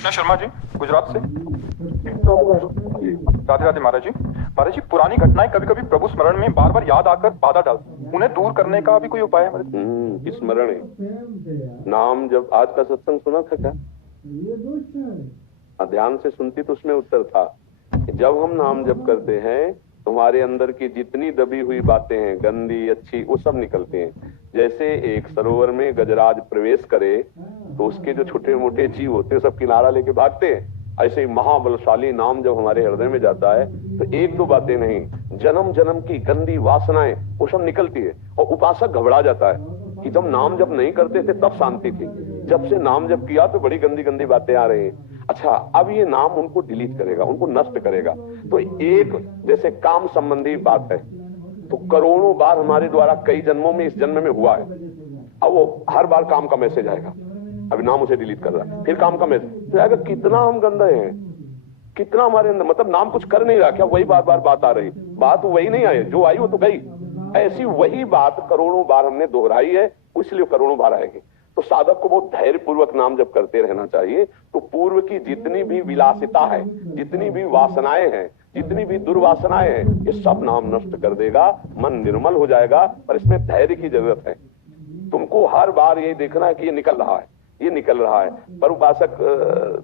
कृष्णा शर्मा जी, गुजरात से। राधे राधे महाराज जी। महाराज जी, पुरानी घटनाएं कभी कभी प्रभु स्मरण में बार बार याद आकर बाधा डालती, उन्हें दूर करने का भी कोई उपाय है महाराज जी? स्मरण नाम जब आज का सत्संग सुना था क्या? ध्यान से सुनती तो उसमें उत्तर था कि जब हम नाम जप करते हैं तुम्हारे अंदर की जितनी दबी हुई बातें हैं, गंदी अच्छी, वो सब निकलते हैं। जैसे एक सरोवर में गजराज प्रवेश करे तो उसके जो छोटे मोटे जीव होते हैं सब किनारा लेके भागते हैं। ऐसे ही महाबलशाली नाम जब हमारे हृदय में जाता है तो एक दो बातें नहीं, जन्म जन्म की गंदी वासनाएं वो सब निकलती है। और उपासक घबरा जाता है कि जब नाम जप नहीं करते थे तब शांति थी, जब से नाम जप किया तो बड़ी गंदी गंदी बातें आ रही हैं। अच्छा, अब ये नाम उनको डिलीट करेगा, उनको नष्ट करेगा। तो एक जैसे काम संबंधी बात है तो करोड़ों बार हमारे द्वारा कई जन्मों में इस जन्म में हुआ है। अब वो हर बार काम का मैसेज आएगा, अभी नाम उसे डिलीट कर रहा है, फिर काम का मैसेज आएगा। कितना हम गंदे हैं, कितना हमारे अंदर, मतलब नाम कुछ कर नहीं रहा, क्या वही बार बार बात आ रही, बात वही नहीं आई, जो आई वो तो गई। ऐसी वही बात करोड़ों बार हमने दोहराई है, इसलिए करोड़ों बार आएगी। तो साधक को बहुत धैर्य पूर्वक नाम जप करते रहना चाहिए। तो पूर्व की जितनी भी विलासिता है, जितनी भी वासनाएं हैं, जितनी भी दुर्वासनाएं हैं, ये सब नाम नष्ट कर देगा, मन निर्मल हो जाएगा। पर इसमें धैर्य की जरूरत है। तुमको हर बार ये देखना है कि ये निकल रहा है, ये निकल रहा है। पर उपासक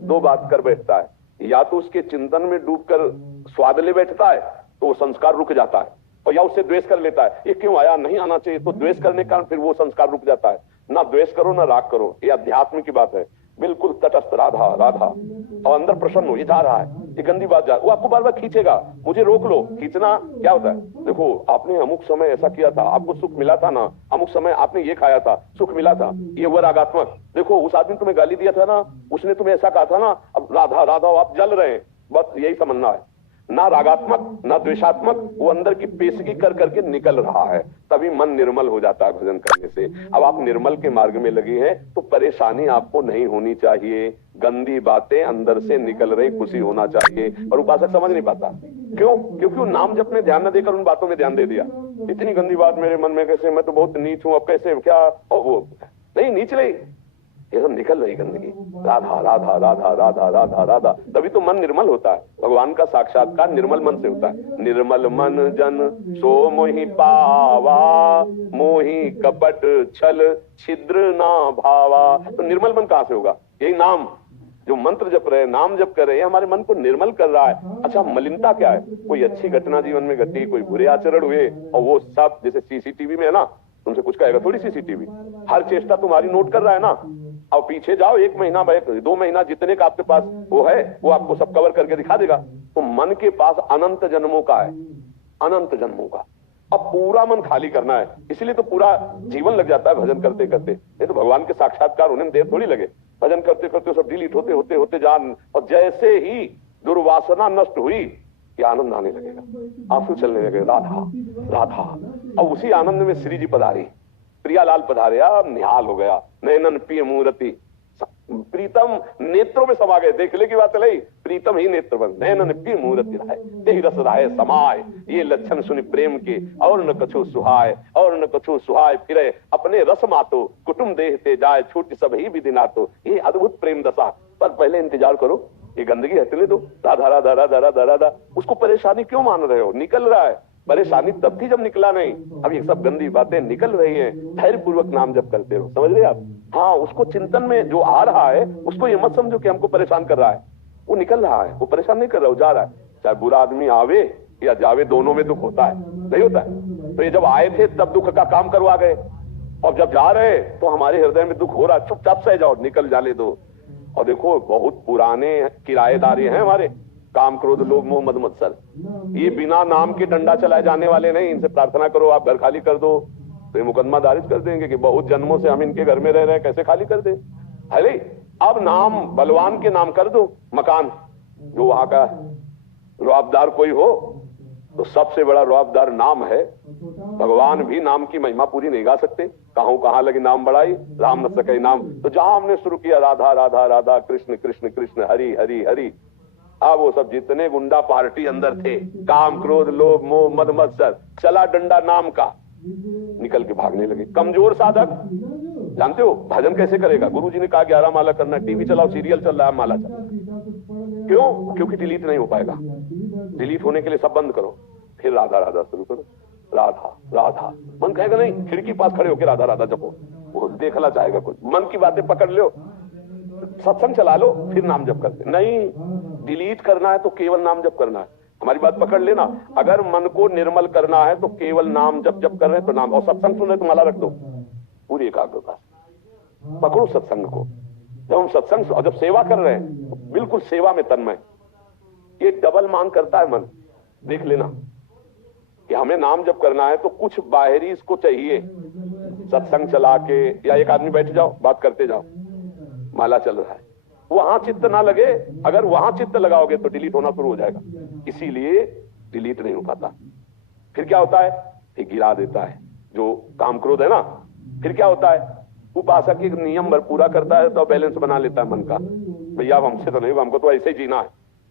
दो बात कर बैठता है, या तो उसके चिंतन में डूबकर स्वाद ले बैठता है तो वो संस्कार रुक जाता है, और या उससे द्वेष कर लेता है, ये क्यों आया, नहीं आना चाहिए, तो द्वेष करने के कारण फिर वो संस्कार रुक जाता है। ना द्वेष करो ना राग करो, ये अध्यात्म की बात है। बिल्कुल तटस्थ राधा राधा, और अंदर प्रसन्न हो, ये जा रहा है, ये गंदी बात जा, वो आपको बार बार खींचेगा, मुझे रोक लो। खींचना क्या होता है, देखो आपने अमुक समय ऐसा किया था, आपको सुख मिला था ना, अमुक समय आपने ये खाया था, सुख मिला था, ये हुआ रागात्मक। देखो उस आदमी तुम्हें गाली दिया था ना, उसने तुम्हें ऐसा कहा था ना, अब राधा राधा आप जल रहे हैं, बस यही समझना है। ना रागात्मक ना द्वेषात्मक, वो अंदर की पेशगी कर करके निकल रहा है, तभी मन निर्मल हो जाता है भजन करने से। अब आप निर्मल के मार्ग में लगी हैं तो परेशानी आपको नहीं होनी चाहिए, गंदी बातें अंदर से निकल रही, खुशी होना चाहिए। और उपासक समझ नहीं पाता, क्यों? क्योंकि वो नाम जप में ध्यान न देकर उन बातों में ध्यान दे दिया। इतनी गंदी बात मेरे मन में कैसे, मैं तो बहुत नीच हूं, अब कैसे क्या, और वो नहीं नीच रही, ये सब निकल रही गंदगी, राधा राधा राधा राधा राधा राधा, तभी तो मन निर्मल होता है। भगवान का साक्षात्कार निर्मल मन से होता है। निर्मल मन जन सो मोहि पावा, मोहि कपट छल छिद्र ना भावा। तो निर्मल मन कहां से होगा? यही नाम, जो मंत्र जप रहे, नाम जप कर रहे हैं, हमारे मन को निर्मल कर रहा है। अच्छा, मलिनता क्या है? कोई अच्छी घटना जीवन में घटी, कोई बुरे आचरण हुए, और वो सब जैसे सीसीटीवी में है ना, तुमसे कुछ कहेगा थोड़ी सीसीटीवी, हर चेष्टा तुम्हारी नोट कर रहा है ना। अब पीछे जाओ, 1 महीना 2 महीना जितने का आपके पास वो है, वो आपको सब कवर करके दिखा देगा। तो मन के पास अनंत जन्मों का है, अनंत जन्मों का। अब पूरा मन खाली करना है, इसलिए तो पूरा जीवन लग जाता है भजन करते करते। नहीं तो भगवान के साक्षात्कार होने में देर थोड़ी लगे, भजन करते करते सब डिलीट होते होते होते जान, और जैसे ही दुर्वासना नष्ट हुई, ये आनंद आने लगेगा, आंसू चलने लगे, राधा राधा। और उसी आनंद में श्री जी पधारी, प्रियालाल पधारे, अब निहाल हो गया, नयनन पिय मूर्ति, प्रीतम नेत्रों में समा गए। देखने की बात नहीं, प्रीतम ही नेत्र बन, नयनन पिय मूर्ति राय, तेहि रस राय समाय, ये लक्षण सुनि प्रेम के, और न कछु सुहाय, और न कछु सुहाय फिरे, अपने रस मातो कुटुम देहते जाए, छूट सब ही विधि नातो। ये अद्भुत प्रेम दशा। पर पहले इंतजार करो, ये गंदगी हटने दो, राधा राधा राधा राधा राधा। उसको परेशानी क्यों मान रहे हो? निकल रहा है, परेशानी तब थी जब निकला नहीं, अब ये सब गंदी बातें निकल रही हैं। धैर्य पूर्वक नाम जप करते रहो, समझ रहे आप? हाँ, उसको चिंतन में जो आ रहा है उसको ये मत समझो कि हमको परेशान कर रहा है, वो निकल रहा है, वो परेशान नहीं कर रहा, वो जा रहा है। चाहे बुरा आदमी आवे या जावे, दोनों में दुख होता है, नहीं होता है? तो ये जब आए थे तब दुख का काम करवा गए, और जब जा रहे तो हमारे हृदय में दुख हो रहा, चुपचाप से जाओ, निकल जाने दो। और देखो बहुत पुराने किराएदार हैं हमारे, काम क्रोध लोभ मोह मद मत्सर, ये बिना नाम के डंडा चलाए जाने वाले नहीं। इनसे प्रार्थना करो आप घर खाली कर दो, तो ये मुकदमा दारिज कर देंगे कि बहुत जन्मों से हम इनके घर में रह रहे हैं, कैसे खाली कर दे। अरे अब नाम, बलवान के नाम कर दो मकान, जो वहां का रुआबदार कोई हो, तो सबसे बड़ा रुआबदार नाम है। भगवान भी नाम की महिमा पूरी नहीं गा सकते, कहां लगी नाम बढ़ाई, राम न सके नाम। तो जहां हमने शुरू किया राधा राधा राधा, कृष्ण कृष्ण कृष्ण, हरि हरि हरि, अब वो सब जितने गुंडा पार्टी अंदर थे, काम क्रोध लोभ मोह मद मत्सर, चला डंडा नाम का, निकल के भागने लगे। कमजोर साधक जानते हो भजन कैसे करेगा? गुरुजी ने कहा 11 माला करना, टीवी चलाओ, सीरियल चल रहा है, माला चल, क्यों? क्योंकि डिलीट नहीं हो पाएगा। डिलीट होने के लिए सब बंद करो, फिर राधा राधा शुरू करो। राधा राधा, मन कहेगा नहीं, खिड़की पास खड़े होकर राधा राधा जपो, वो देखना चाहेगा कुछ, मन की बातें पकड़ लो, सत्संग चला लो, फिर नाम जप करते नहीं। डिलीट करना है तो केवल नाम जप करना है। हमारी बात पकड़ लेना, अगर मन को निर्मल करना है तो केवल नाम जप जप कर रहे तो नाम, और सत्संग सुन रहे तो माला रख दो पूरी एकाग्रता, पकड़ो सत्संग को। जब हम सत्संग और जब सेवा कर रहे हैं तो बिल्कुल सेवा में तन्मय। ये डबल मांग करता है मन, देख लेना कि हमें नाम जप करना है तो कुछ बाहरी इसको चाहिए। सत्संग चला के या एक आदमी बैठ जाओ, बात करते जाओ, माला चल रहा है, वहां चित्त ना लगे। अगर वहां चित्त लगाओगे तो डिलीट होना शुरू हो जाएगा, इसीलिए डिलीट नहीं हो पाता। फिर क्या होता है? फिर गिरा देता है जो काम क्रोध है ना। फिर क्या होता है? उपासक एक नियम भर पूरा करता है तो बैलेंस बना लेता है मन का, भैया हमसे तो नहीं, हमको तो ऐसे ही जीना है।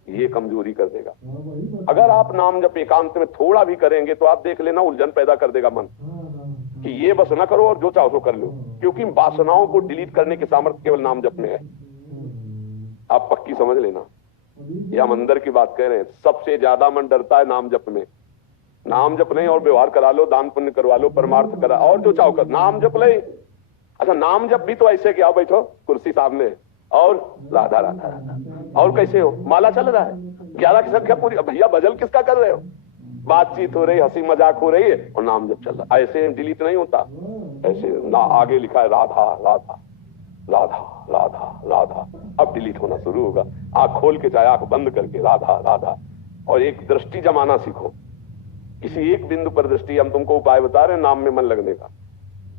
ये कमजोरी कर देगा। अगर आप नाम जब एकांत में थोड़ा भी करेंगे तो आप देख लेना उलझन पैदा कर देगा मन कि ये बस ना करो और जो चाहो सो कर लो, क्योंकि वासनाओं को डिलीट करने की सामर्थ्य केवल नाम जप में है। आप पक्की समझ लेना, ये हम अंदर की बात कह रहे हैं। सबसे ज्यादा मन डरता है नाम जप में। नाम जप नहीं और व्यवहार करा लो, दान पुण्य करवा लो, परमार्थ करा, और जो चाहो कर, नाम जप ले। अच्छा, नाम जप भी तो ऐसे कि आओ बैठो कुर्सी सामने और राधा राधा राधा, और कैसे हो? माला चल रहा है, 11 की संख्या पूरी, भैया भजन किसका कर रहे हो? बातचीत हो रही, हंसी मजाक हो रही है और नाम जप चल रहा है। ऐसे डिलीट नहीं होता। ऐसे ना, आगे लिखा है राधा राधा राधा राधा राधा, अब डिलीट होना शुरू होगा। आंख खोल के चाहे आंख बंद करके राधा राधा, और एक दृष्टि जमाना सीखो। किसी एक बिंदु पर दृष्टि, हम तुमको उपाय बता रहे हैं नाम में मन लगने का।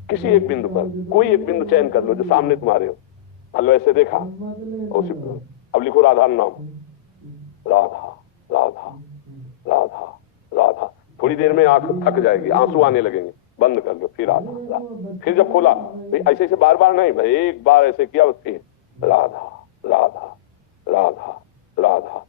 किसी एक बिंदु पर कोई एक बिंदु चयन कर लो जो सामने तुम्हारे हो। मान लो ऐसे देखा, अब लिखो राधा नाम, राधा राधा राधा राधा। थोड़ी देर में आंख थक जाएगी, आंसू आने लगेंगे, बंद कर लो, फिर राधा राधा। फिर जब खोला, ऐसे ऐसे बार बार नहीं भाई, एक बार ऐसे किया, फिर राधा राधा राधा राधा।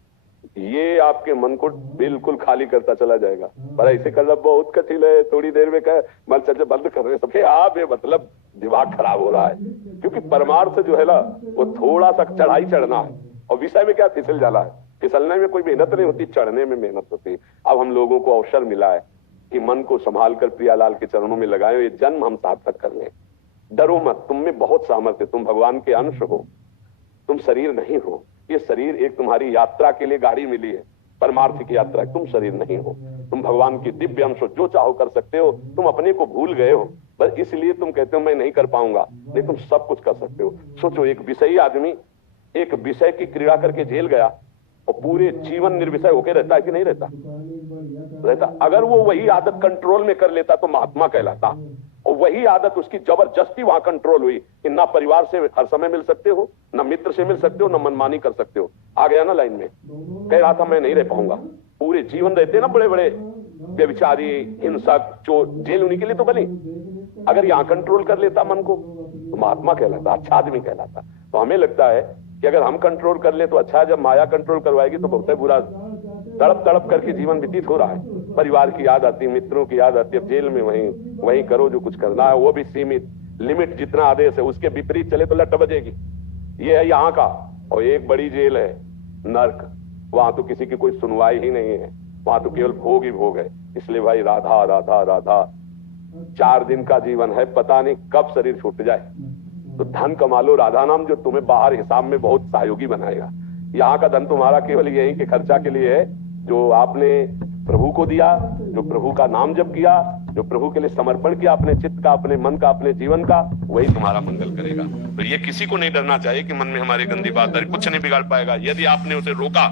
ये आपके मन को बिल्कुल खाली करता चला जाएगा। पर ऐसे करना बहुत कठिन है। थोड़ी देर में कहे मन चल बंद कर रहे सबके, आप ये मतलब दिमाग खराब हो रहा है, क्योंकि परमार्थ जो है ना वो थोड़ा सा चढ़ाई चढ़ना है, और विषय में क्या फिसल जाना है। फिसलने में कोई मेहनत नहीं होती, चढ़ने में मेहनत होती है। अब हम लोगों को अवसर मिला है कि मन को संभाल कर प्रियालाल के चरणों में लगाए, ये जन्म हम सार्थक कर लें। डरो मत, तुम में बहुत सामर्थ्य, तुम भगवान के अंश हो, तुम शरीर नहीं हो। ये शरीर एक तुम्हारी यात्रा के लिए गाड़ी मिली है, परमार्थ की यात्रा, तुम शरीर नहीं हो, तुम भगवान के दिव्य अंश हो, जो चाहो कर सकते हो। तुम अपने को भूल गए हो, बस इसलिए तुम कहते हो मैं नहीं कर पाऊंगा, नहीं तुम सब कुछ कर सकते हो। सोचो, एक विषयी आदमी एक विषय की क्रीड़ा करके जेल गया और पूरे जीवन निर्विषय होकर रहता है कि नहीं रहता? रहता। अगर वो वही आदत कंट्रोल में कर लेता तो महात्मा कहलाता, और वही आदत उसकी जबरदस्ती वहां कंट्रोल हुई कि ना परिवार से हर समय मिल सकते हो, ना मित्र से मिल सकते हो, ना मनमानी कर सकते हो। आ गया ना लाइन में, कह रहा था मैं नहीं रह पाऊंगा। पूरे जीवन रहते ना बड़े बड़े व्यभिचारी, हिंसक, चोर, जेल उन्हीं के लिए तो बनी। अगर यहाँ कंट्रोल कर लेता मन को तो महात्मा कहलाता, अच्छा आदमी कहलाता। तो हमें लगता है कि अगर हम कंट्रोल कर ले तो अच्छा है, जब माया कंट्रोल करवाएगी तो बहुत बुरा। तड़प तड़प करके जीवन व्यतीत हो रहा है, परिवार की याद आती है, मित्रों की याद आती है। अब जेल में वहीं करो जो कुछ करना है, वो भी सीमित, लिमिट जितना आदेश है उसके विपरीत चले तो लट बजेगी। ये है यहाँ का। और एक बड़ी जेल है नर्क, वहां तो किसी की कोई सुनवाई ही नहीं है, वहां तो केवल भोग ही भोग है। इसलिए भाई राधा राधा राधा, 4 दिन का जीवन है, पता नहीं कब शरीर छूट जाए। तो धन कमा लो राधा नाम, जो तुम्हें बाहर हिसाब में बहुत सहयोगी बनाएगा। यहाँ का धन तुम्हारा केवल यही के खर्चा के लिए है, जो आपने प्रभु को दिया, जो प्रभु का नाम जप किया, जो प्रभु के लिए समर्पण किया अपने चित्त का, अपने मन का, अपने जीवन का, वही तुम्हारा मंगल करेगा। तो ये किसी को नहीं डरना चाहिए कि मन में हमारी गंदी बात है, कुछ नहीं बिगाड़ पाएगा। यदि आपने उसे रोका